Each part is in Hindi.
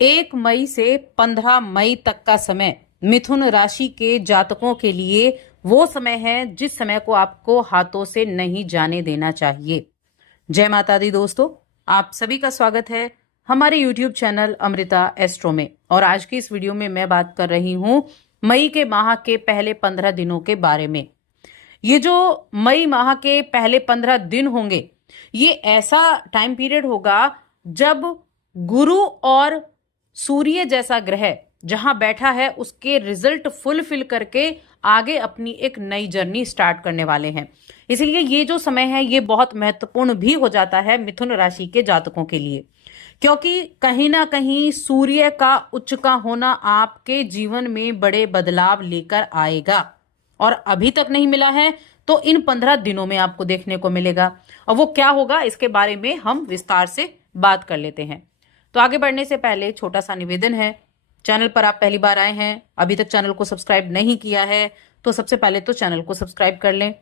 1 मई से 15 मई तक का समय मिथुन राशि के जातकों के लिए वो समय है जिस समय को आपको हाथों से नहीं जाने देना चाहिए। जय माता दी दोस्तों, आप सभी का स्वागत है हमारे YouTube चैनल अमृता एस्ट्रो में। और आज की इस वीडियो में मैं बात कर रही हूं मई के माह के पहले 15 दिनों के बारे में। ये जो मई माह के पहले 15 दिन होंगे, ये ऐसा टाइम पीरियड होगा जब गुरु और सूर्य जैसा ग्रह जहां बैठा है उसके रिजल्ट फुलफिल करके आगे अपनी एक नई जर्नी स्टार्ट करने वाले हैं। इसलिए ये जो समय है ये बहुत महत्वपूर्ण भी हो जाता है मिथुन राशि के जातकों के लिए, क्योंकि कहीं ना कहीं सूर्य का उच्च का होना आपके जीवन में बड़े बदलाव लेकर आएगा और अभी तक नहीं मिला है तो इन 15 दिनों में आपको देखने को मिलेगा। और वो क्या होगा इसके बारे में हम विस्तार से बात कर लेते हैं। तो आगे बढ़ने से पहले छोटा सा निवेदन है, चैनल पर आप पहली बार आए हैं, अभी तक चैनल को सब्सक्राइब नहीं किया है तो सबसे पहले तो चैनल को सब्सक्राइब कर लें।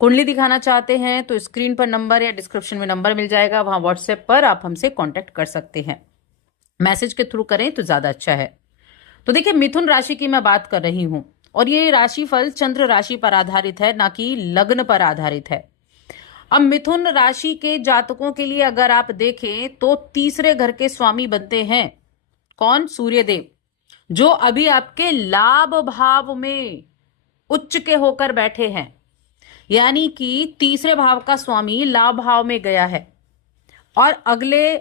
कुंडली दिखाना चाहते हैं तो स्क्रीन पर नंबर या डिस्क्रिप्शन में नंबर मिल जाएगा, वहां व्हाट्सएप पर आप हमसे कांटेक्ट कर सकते हैं। मैसेज के थ्रू करें तो ज्यादा अच्छा है। तो देखिए, मिथुन राशि की मैं बात कर रही हूं और ये राशिफल चंद्र राशि पर आधारित है, ना कि लग्न पर आधारित है। अब मिथुन राशि के जातकों के लिए अगर आप देखें तो तीसरे घर के स्वामी बनते हैं कौन? सूर्यदेव, जो अभी आपके लाभ भाव में उच्च के होकर बैठे हैं। यानी कि तीसरे भाव का स्वामी लाभ भाव में गया है और अगले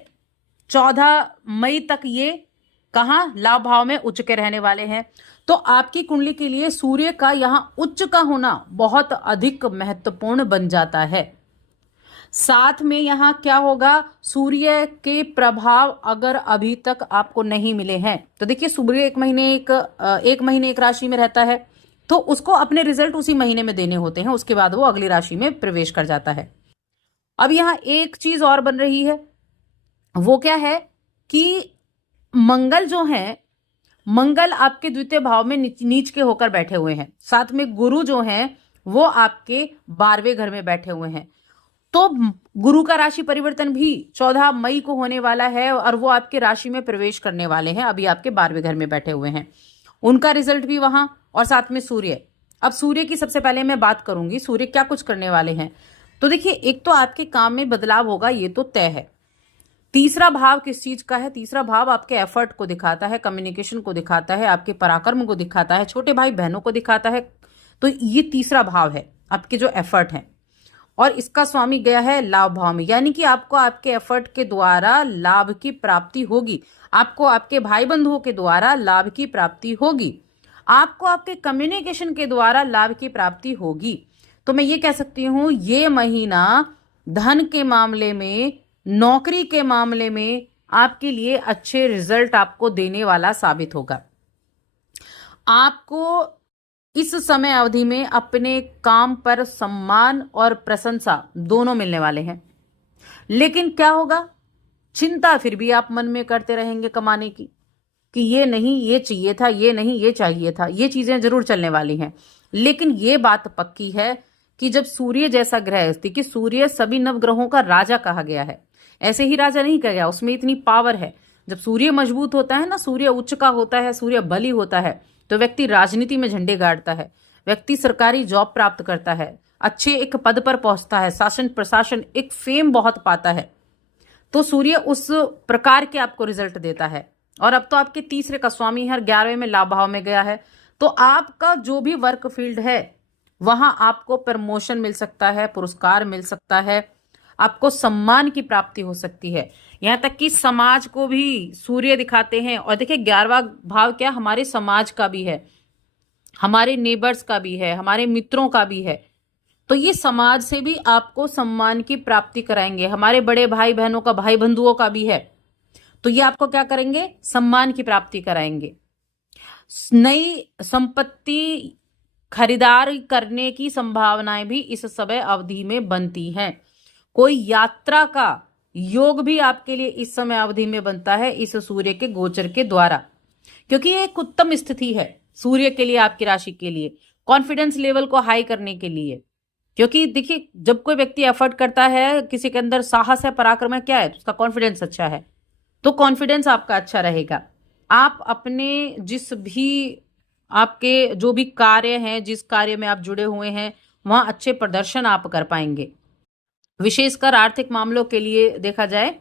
14 मई तक ये कहां? लाभ भाव में उच्च के रहने वाले हैं। तो आपकी कुंडली के लिए सूर्य का यहां उच्च का होना बहुत अधिक महत्वपूर्ण बन जाता है। साथ में यहां क्या होगा? सूर्य के प्रभाव अगर अभी तक आपको नहीं मिले हैं तो देखिए, सूर्य एक महीने एक राशि में रहता है तो उसको अपने रिजल्ट उसी महीने में देने होते हैं, उसके बाद वो अगली राशि में प्रवेश कर जाता है। अब यहां एक चीज और बन रही है, वो क्या है कि मंगल जो है, मंगल आपके द्वितीय भाव में नीच के होकर बैठे हुए हैं। साथ में गुरु जो हैं वो आपके 12वें घर में बैठे हुए हैं। तो गुरु का राशि परिवर्तन भी 14 मई को होने वाला है और वो आपके राशि में प्रवेश करने वाले हैं। अभी आपके 12वें घर में बैठे हुए हैं, उनका रिजल्ट भी वहां, और साथ में सूर्य। अब सूर्य की सबसे पहले मैं बात करूंगी, सूर्य क्या कुछ करने वाले हैं। तो देखिए, एक तो आपके काम में बदलाव होगा, ये तो तय है। तीसरा भाव किस चीज का है? तीसरा भाव आपके एफर्ट को दिखाता है, कम्युनिकेशन को दिखाता है, आपके पराक्रम को दिखाता है, छोटे भाई बहनों को दिखाता है। तो ये तीसरा भाव है, आपके जो एफर्ट है, और इसका स्वामी गया है लाभ भाव में। यानी कि आपको आपके एफर्ट के द्वारा लाभ की प्राप्ति होगी, आपको आपके भाई बंधुओं के द्वारा लाभ की प्राप्ति होगी, आपको आपके कम्युनिकेशन के द्वारा लाभ की प्राप्ति होगी। तो मैं ये कह सकती हूं, ये महीना धन के मामले में, नौकरी के मामले में आपके लिए अच्छे रिजल्ट आपको देने वाला साबित होगा। आपको इस समय अवधि में अपने काम पर सम्मान और प्रशंसा दोनों मिलने वाले हैं। लेकिन क्या होगा? चिंता फिर भी आप मन में करते रहेंगे कमाने की, कि ये नहीं ये चाहिए था, ये नहीं ये चाहिए था। ये चीजें जरूर चलने वाली हैं, लेकिन ये बात पक्की है कि जब सूर्य जैसा ग्रह, कि सूर्य सभी नवग्रहों का राजा कहा गया है, ऐसे ही राजा नहीं कहा गया, उसमें इतनी पावर है। जब सूर्य मजबूत होता है ना, सूर्य उच्च का होता है, सूर्य बली होता है, तो व्यक्ति राजनीति में झंडे गाड़ता है, व्यक्ति सरकारी जॉब प्राप्त करता है, अच्छे एक पद पर पहुंचता है, शासन प्रशासन एक फेम बहुत पाता है। तो सूर्य उस प्रकार के आपको रिजल्ट देता है। और अब तो आपके तीसरे का स्वामी है, 11वें में लाभ भाव में गया है। तो आपका जो भी वर्क फील्ड है वहां आपको प्रमोशन मिल सकता है, पुरस्कार मिल सकता है, आपको सम्मान की प्राप्ति हो सकती है। यहां तक कि समाज को भी सूर्य दिखाते हैं। और देखिए, 11वां भाव क्या, हमारे समाज का भी है, हमारे नेबर्स का भी है, हमारे मित्रों का भी है। तो ये समाज से भी आपको सम्मान की प्राप्ति कराएंगे, हमारे बड़े भाई बहनों का, भाई बंधुओं का भी है। तो ये आपको क्या करेंगे? सम्मान की प्राप्ति कराएंगे। नई संपत्ति खरीदार करने की संभावनाएं भी इस समय अवधि में बनती हैं। कोई यात्रा का योग भी आपके लिए इस समय अवधि में बनता है इस सूर्य के गोचर के द्वारा, क्योंकि ये एक उत्तम स्थिति है सूर्य के लिए, आपकी राशि के लिए, कॉन्फिडेंस लेवल को हाई करने के लिए। क्योंकि देखिए, जब कोई व्यक्ति एफर्ट करता है, किसी के अंदर साहस है, पराक्रम है, क्या है? उसका कॉन्फिडेंस अच्छा है। तो कॉन्फिडेंस आपका अच्छा रहेगा। आप अपने जिस भी आपके जो भी कार्य हैं, जिस कार्य में आप जुड़े हुए हैं, वहां अच्छे प्रदर्शन आप कर पाएंगे। विशेषकर आर्थिक मामलों के लिए देखा जाए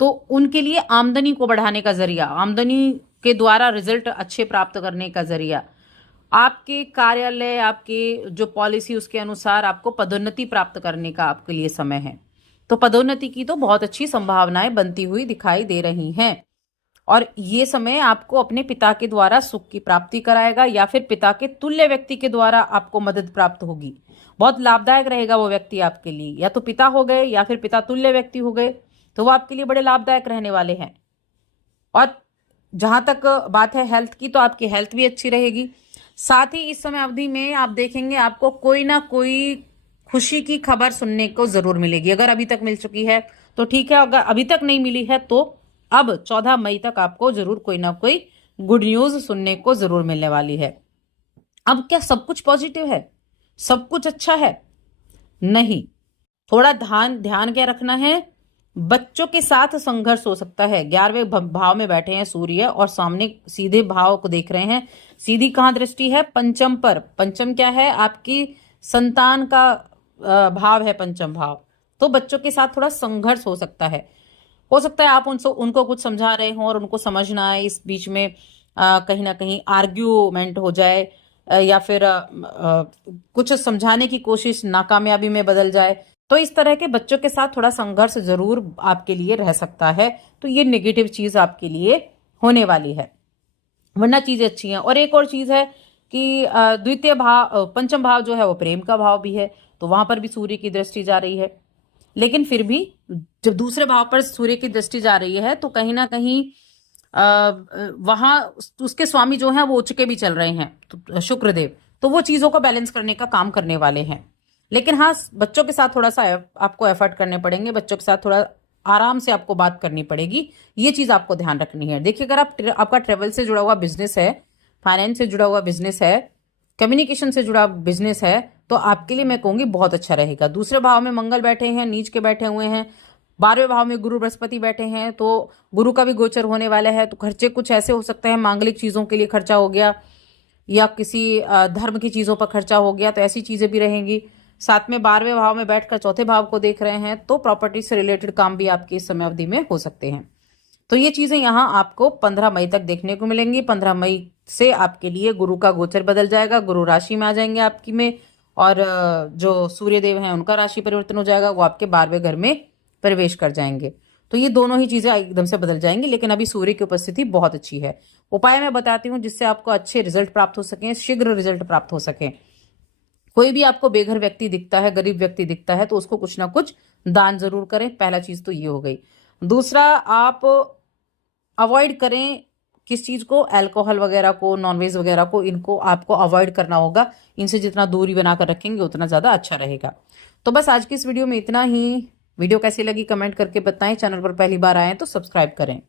तो उनके लिए आमदनी को बढ़ाने का जरिया, आमदनी के द्वारा रिजल्ट अच्छे प्राप्त करने का जरिया, आपके कार्यालय, आपके जो पॉलिसी उसके अनुसार आपको पदोन्नति प्राप्त करने का आपके लिए समय है। तो पदोन्नति की तो बहुत अच्छी संभावनाएं बनती हुई दिखाई दे रही हैं। और ये समय आपको अपने पिता के द्वारा सुख की प्राप्ति कराएगा या फिर पिता के तुल्य व्यक्ति के द्वारा आपको मदद प्राप्त होगी। बहुत लाभदायक रहेगा वो व्यक्ति आपके लिए, या तो पिता हो गए या फिर पिता तुल्य व्यक्ति हो गए, तो वो आपके लिए बड़े लाभदायक रहने वाले हैं। और जहां तक बात है हेल्थ की, तो आपकी हेल्थ भी अच्छी रहेगी। साथ ही इस समय अवधि में आप देखेंगे आपको कोई ना कोई खुशी की खबर सुनने को जरूर मिलेगी। अगर अभी तक मिल चुकी है तो ठीक है, अगर अभी तक नहीं मिली है तो अब 14 मई तक आपको जरूर कोई ना कोई गुड न्यूज सुनने को जरूर मिलने वाली है। अब क्या सब कुछ पॉजिटिव है, सब कुछ अच्छा है? नहीं, थोड़ा ध्यान क्या रखना है, बच्चों के साथ संघर्ष हो सकता है। 11वें भाव में बैठे हैं सूर्य और सामने सीधे भाव को देख रहे हैं। सीधी कहां दृष्टि है? पंचम पर। पंचम क्या है? आपकी संतान का भाव है पंचम भाव। तो बच्चों के साथ थोड़ा संघर्ष हो सकता है। हो सकता है आप उनको कुछ समझा रहे हो और उनको समझ ना आए, इस बीच में कहीं ना कहीं आर्ग्यूमेंट हो जाए, या फिर कुछ समझाने की कोशिश नाकामयाबी में बदल जाए। तो इस तरह के बच्चों के साथ थोड़ा संघर्ष जरूर आपके लिए रह सकता है। तो ये नेगेटिव चीज आपके लिए होने वाली है, वरना चीजें अच्छी हैं। और एक और चीज है कि द्वितीय भाव, पंचम भाव जो है वो प्रेम का भाव भी है, तो वहां पर भी सूर्य की दृष्टि जा रही है। लेकिन फिर भी जब दूसरे भाव पर सूर्य की दृष्टि जा रही है तो कहीं ना कहीं वहां उसके स्वामी जो हैं वो उच्च के भी चल रहे हैं, तो शुक्रदेव, तो वो चीजों को बैलेंस करने का काम करने वाले हैं। लेकिन हाँ, बच्चों के साथ थोड़ा सा आपको एफर्ट करने पड़ेंगे, बच्चों के साथ थोड़ा आराम से आपको बात करनी पड़ेगी, ये चीज आपको ध्यान रखनी है। देखिए, अगर आपका ट्रेवल से जुड़ा हुआ बिजनेस है, फाइनेंस से जुड़ा हुआ बिजनेस है, कम्युनिकेशन से जुड़ा बिजनेस है, तो आपके लिए मैं कहूंगी बहुत अच्छा रहेगा। दूसरे भाव में मंगल बैठे हैं, नीच के बैठे हुए हैं। 12वें भाव में गुरु बृहस्पति बैठे हैं, तो गुरु का भी गोचर होने वाला है। तो खर्चे कुछ ऐसे हो सकते हैं, मांगलिक चीजों के लिए खर्चा हो गया या किसी धर्म की चीजों पर खर्चा हो गया, तो ऐसी चीजें भी रहेंगी। साथ में 12वें भाव में बैठकर चौथे भाव को देख रहे हैं, तो प्रॉपर्टी से रिलेटेड काम भी आपकी इस समय अवधि में हो सकते हैं। तो ये चीजें यहाँ आपको 15 मई तक देखने को मिलेंगी। 15 मई से आपके लिए गुरु का गोचर बदल जाएगा, गुरु राशि में आ जाएंगे आपकी में, और जो सूर्य देव हैं उनका राशि परिवर्तन हो जाएगा, वो आपके 12वें घर में प्रवेश कर जाएंगे। तो ये दोनों ही चीजें एकदम से बदल जाएंगी। लेकिन अभी सूर्य की उपस्थिति बहुत अच्छी है। उपाय मैं बताती हूँ जिससे आपको अच्छे रिजल्ट प्राप्त हो सके, शीघ्र रिजल्ट प्राप्त हो सके। कोई भी आपको बेघर व्यक्ति दिखता है, गरीब व्यक्ति दिखता है, तो उसको कुछ ना कुछ दान जरूर करें। पहला चीज तो ये हो गई। दूसरा, आप अवॉइड करें किस चीज को? अल्कोहल वगैरह को, नॉनवेज वगैरह को, इनको आपको अवॉइड करना होगा। इनसे जितना दूरी बनाकर रखेंगे उतना ज्यादा अच्छा रहेगा। तो बस आज की इस वीडियो में इतना ही। वीडियो कैसी लगी कमेंट करके बताएं। चैनल पर पहली बार आए तो सब्सक्राइब करें।